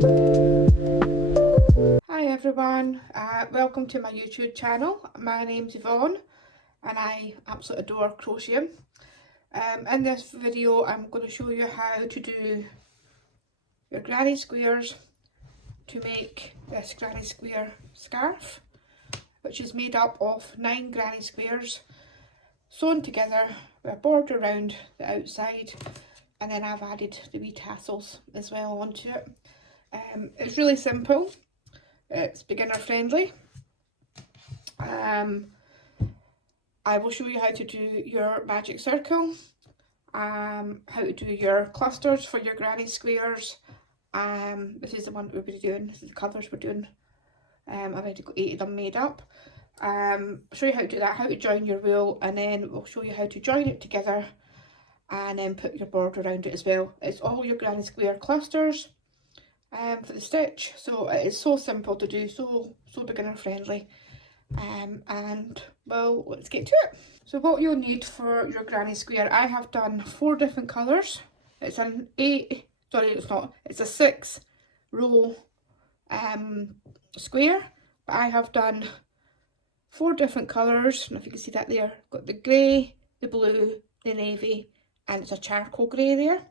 Hi everyone, welcome to my YouTube channel. My name's Yvonne and I absolutely adore crocheting. In this video I'm going to show you how to do your granny squares to make this granny square scarf, which is made up of 9 granny squares sewn together with a border around the outside, and then I've added the wee tassels as well onto it. It's really simple. It's beginner friendly. I will show you how to do your magic circle, how to do your clusters for your granny squares. This is the one that we'll be doing, this is the colours we're doing. I've already got 8 of them made up. Show you how to do that, how to join your wool, and then we'll show you how to join it together and then put your border around it as well. It's all your granny square clusters for the stitch, so it is so simple to do, so beginner friendly. And well, let's get to it. So what you'll need for your granny square, I have done 4 different colours. It's an 6 row square, but I have done 4 different colours. I don't know if you can see that there. Got the grey, the blue, the navy, and it's a charcoal grey there.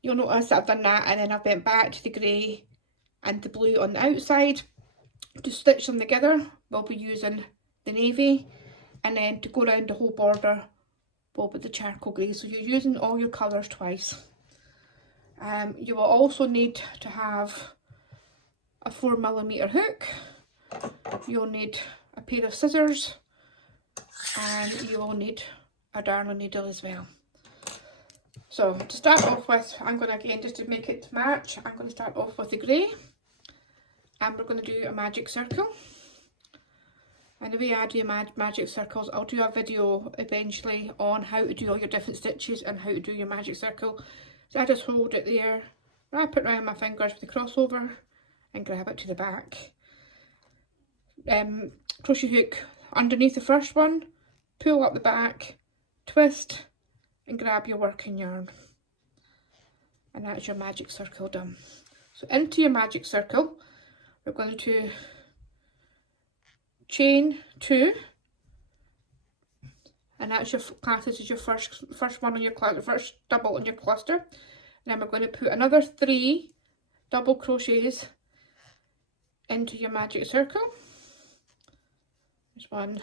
You'll notice that I've done that, and then I've went back to the grey and the blue on the outside. To stitch them together, we'll be using the navy, and then to go around the whole border, we'll be the charcoal grey. So you're using all your colours twice. You will also need to have a 4mm hook. You'll need a pair of scissors, and you will need a darning needle as well. So to start off with, I'm going to, again, just to make it match, I'm going to start off with the grey, and we're going to do a magic circle. And the way I do magic circles, I'll do a video eventually on how to do all your different stitches and how to do your magic circle. So I just hold it there, wrap it around my fingers with the crossover and grab it to the back. Crochet hook underneath the first one, pull up the back, twist and grab your working yarn, and that's your magic circle done. So into your magic circle we're going to chain 2, and that's your class. This is your first one on your cluster, first double on your cluster, and then we're going to put another 3 double crochets into your magic circle. There's 1,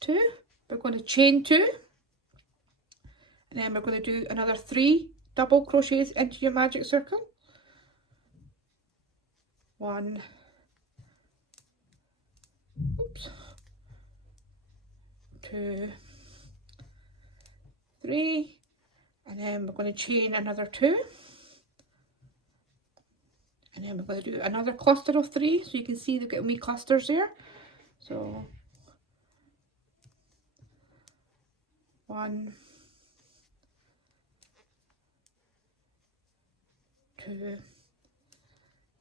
2. We're going to chain 2, and then we're going to do another 3 double crochets into your magic circle. 1, 2, 3, and then we're going to chain another 2, and then we're going to do another cluster of 3, so you can see they've got wee clusters there. So 1, 2,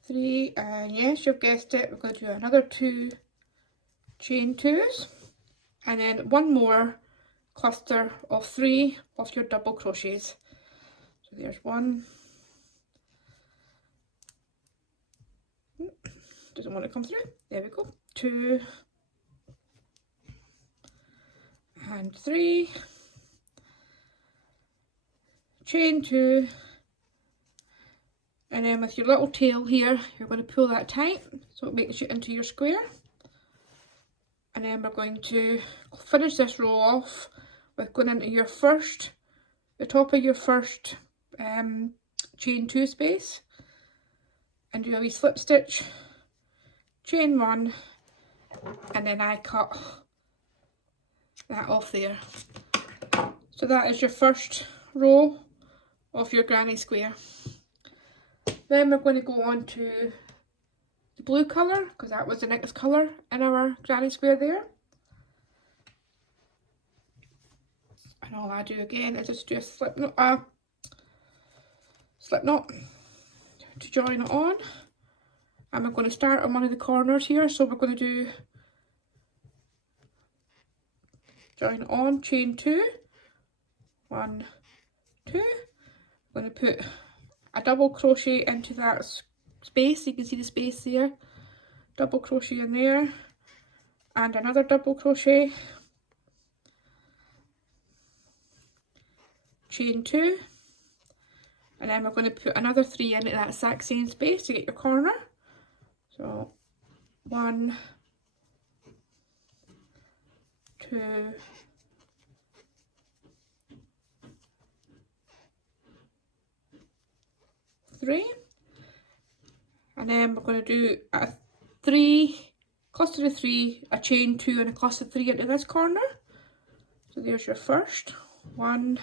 3, and yes, you've guessed it, we're going to do another 2 chain 2s, and then 1 more cluster of 3 of your double crochets. So there's 1, doesn't want to come through, there we go, 2 and 3, chain 2, and then with your little tail here you're going to pull that tight so it makes it into your square. And then we're going to finish this row off with going into your the top of your first chain 2 space, and do a wee slip stitch, chain 1, and then I cut that off there. So that is your first row of your granny square. Then we're going to go on to the blue colour, because that was the next colour in our granny square there. And all I do again is just do a slip knot to join it on. And we're going to start on one of the corners here, so we're going to do join it on, chain 2, 1, 2, going to put a double crochet into that space. You can see the space there. Double crochet in there, and another double crochet, chain 2, and then we're going to put another 3 into that exact same space to get your corner. So 1, 2, 3, and then we're going to do a 3, cluster of 3, a chain 2 and a cluster of 3 into this corner. So there's your first 1,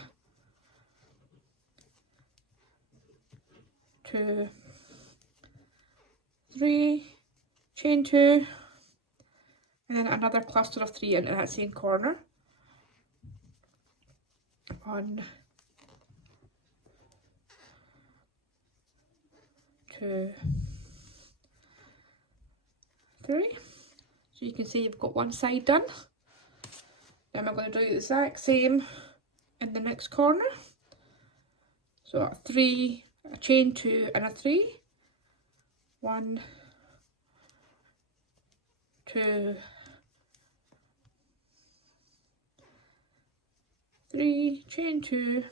2, 3, chain 2, and then another cluster of 3 into that same corner. 1, 2, 3. So you can see you've got one side done. Then we're going to do the exact same in the next corner. So a 3, a chain 2 and a 3. 1, 2, 3, chain 2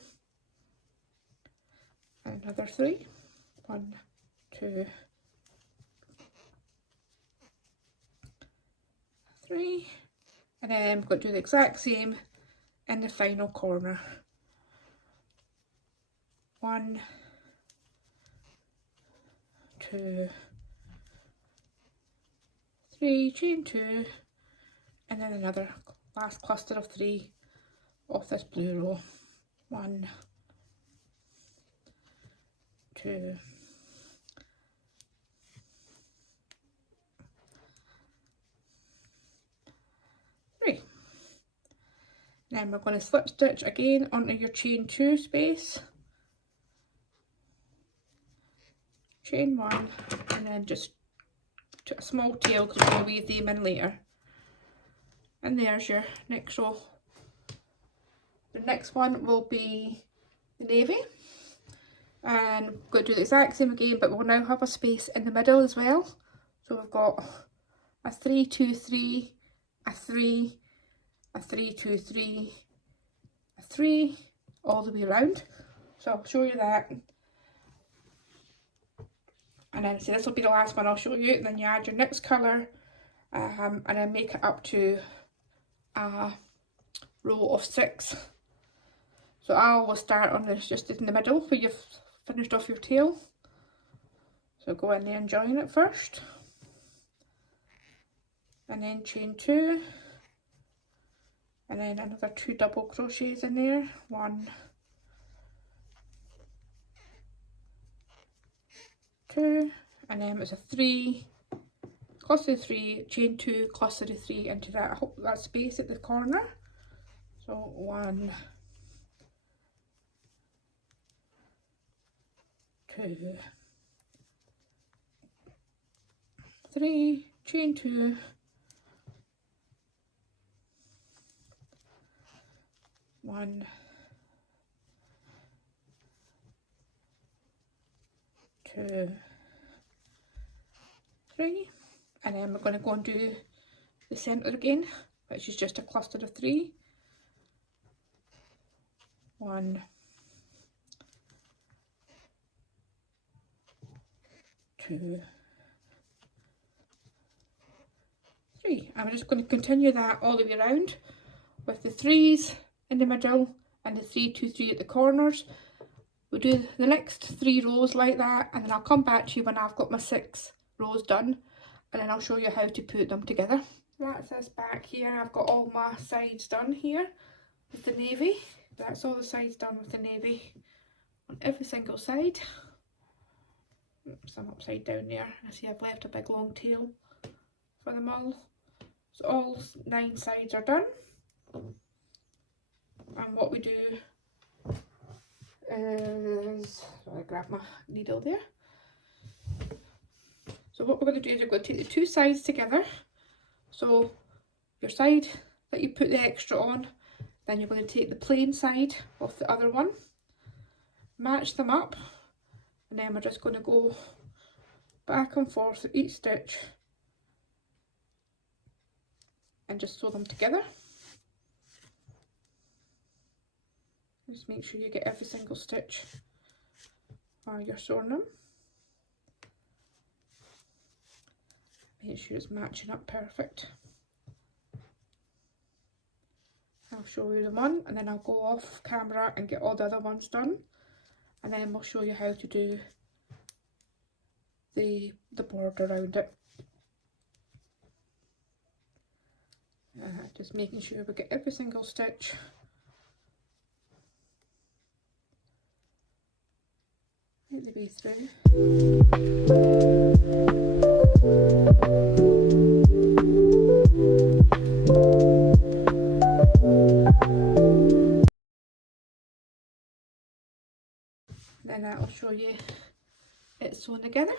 and another 3. 1, 2, 3, and then we're going to do the exact same in the final corner. 1, 2, 3, chain 2, and then another last cluster of 3 off this blue row. 1, 2, 3. Then we're going to slip stitch again onto your chain 2 space, chain 1, and then just a small tail because we're going to weave them in later. And there's your next row. The next one will be the navy, and we're going to do the exact same again, but we'll now have a space in the middle as well. So we've got a 3, 2, 3, a 3, a 3, 2, 3, a 3, all the way around. So I'll show you that. And then so this will be the last one I'll show you, and then you add your next colour, and then make it up to a row of 6. So I always start on this just in the middle where you've finished off your tail. So go in there and join it first, and then chain 2, and then another 2 double crochets in there. 1, 2, and then it's a 3, cluster 3, chain 2, cluster 3 into that space at the corner. So 1, 2, 3, chain 2, 1, 2, 3, and then we're going to go and do the centre again, which is just a cluster of 3. 1, 2, 3. I'm just going to continue that all the way around with the 3s in the middle and the 3, 2, 3 at the corners. We'll do the next 3 rows like that, and then I'll come back to you when I've got my 6 rows done, and then I'll show you how to put them together. That's this back here. I've got all my sides done here with the navy. That's all the sides done with the navy on every single side. Oops, I'm upside down there. I see I've left a big long tail for them all. So all 9 sides are done. And what we do is, I grab my needle there. So what we're going to do is we're going to take the 2 sides together. So your side that you put the extra on, then you're going to take the plain side of the other one, match them up, and then we're just going to go back and forth with each stitch and just sew them together. Just make sure you get every single stitch while you're sewing them. Make sure it's matching up perfect. I'll show you the one, and then I'll go off camera and get all the other ones done, and then we'll show you how to do the border around it. Just making sure we get every single stitch. Right the way through. Then that'll show you it's sewn together.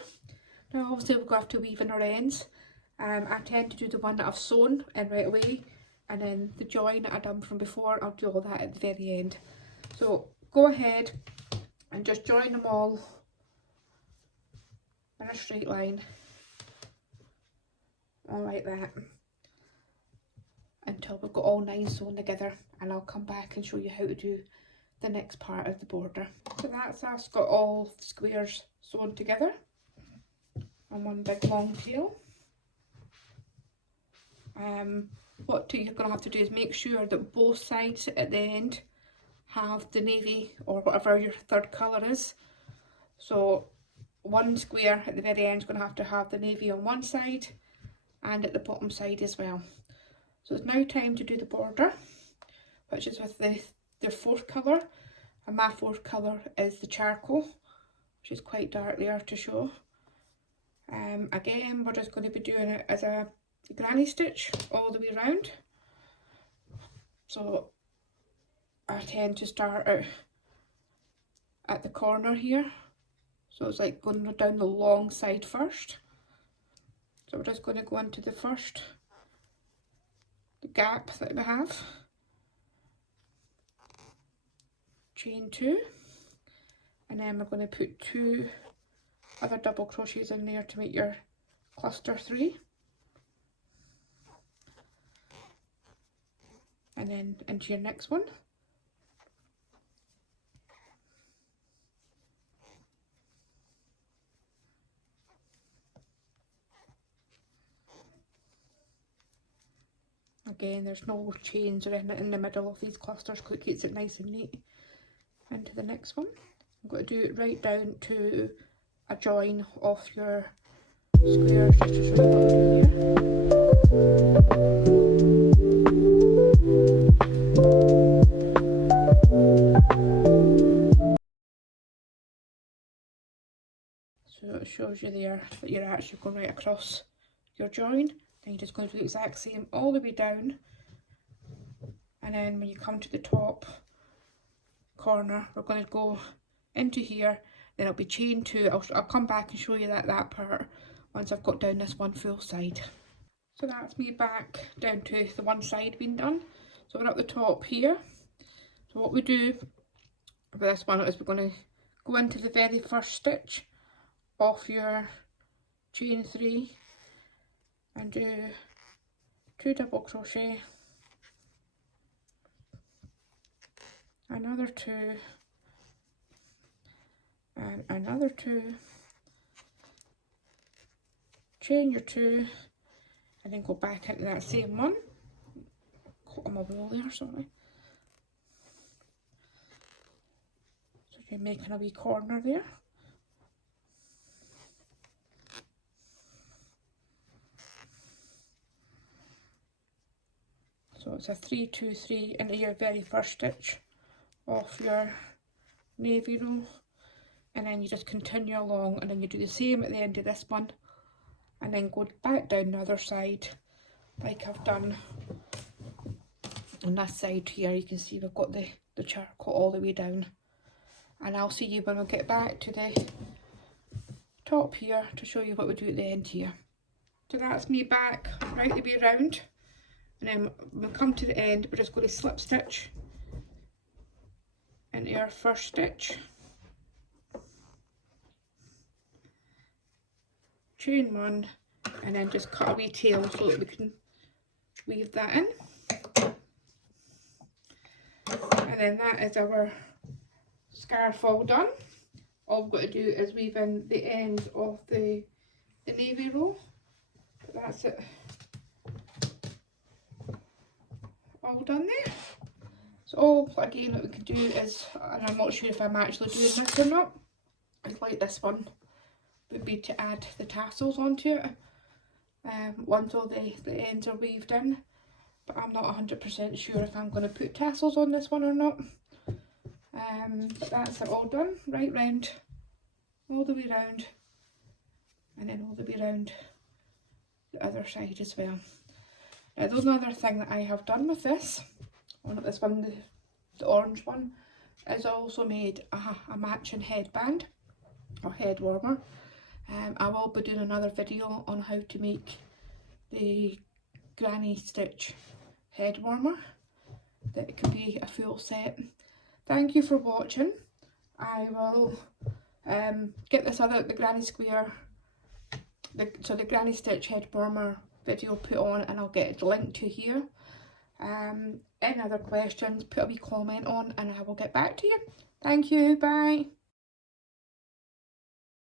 Now obviously we're going to have to weave in our ends. I tend to do the one that I've sewn in right away, and then the join that I've done from before, I'll do all that at the very end. So go ahead and just join them all in a straight line, all like that, until we've got all 9 sewn together, and I'll come back and show you how to do the next part of the border. So that's us, got all the squares sewn together on one big long tail. What you're going to have to do is make sure that both sides at the end have the navy or whatever your third colour is. So one square at the very end is going to have the navy on one side and at the bottom side as well. So it's now time to do the border, which is with their fourth colour, and my fourth colour is the charcoal, which is quite dark there to show. Again, we're just going to be doing it as a granny stitch all the way around. So I tend to start out at the corner here, so it's like going down the long side first. So we're just going to go into the first gap that we have, chain 2, and then we're going to put 2 other double crochets in there to make your cluster 3, and then into your next one. Again, there's no chains or anything in the middle of these clusters because it keeps it nice and neat. Into the next one. I'm going to do it right down to a join off your squares, just to show you what we do here. So it shows you there that you're actually going right across your join. Then you're just going to do the exact same all the way down, and then when you come to the top corner, we're going to go into here, then it'll be chain 2. I'll come back and show you that part once I've got down this one full side. So that's me back down to the one side being done. So we're at the top here. So what we do for this one is we're going to go into the very first stitch off your chain 3 and do 2 double crochet, another 2, and another 2, chain your 2, and then go back into that same one. Caught on my wall there, sorry. So you're making a wee corner there. So it's a 3, 2, 3 into your very first stitch off your navy row, and then you just continue along, and then you do the same at the end of this one, and then go back down the other side like I've done on this side here. You can see we've got the charcoal all the way down, and I'll see you when we get back to the top here to show you what we do at the end here. So that's me back right the way around. And then when we come to the end, we're just going to slip stitch into our first stitch chain 1, and then just cut a wee tail so that we can weave that in. And then that is our scarf all done. All we've got to do is weave in the ends of the navy row. But that's it. All done there. So all again what we can do is, and I'm not sure if I'm actually doing this or not, is like this one would be to add the tassels onto it once all the ends are weaved in. But I'm not 100% sure if I'm going to put tassels on this one or not. But that's it all done, right round, all the way round, and then all the way round the other side as well. Now the only other thing that I have done with this, or not this one, the orange one, is also made a matching headband or head warmer. I will be doing another video on how to make the granny stitch head warmer. That it can be a full set. Thank you for watching. I will get this other, the granny square, the granny stitch head warmer video put on, and I'll get it linked to here. Any other questions, put a wee comment on and I will get back to you. Thank you, bye.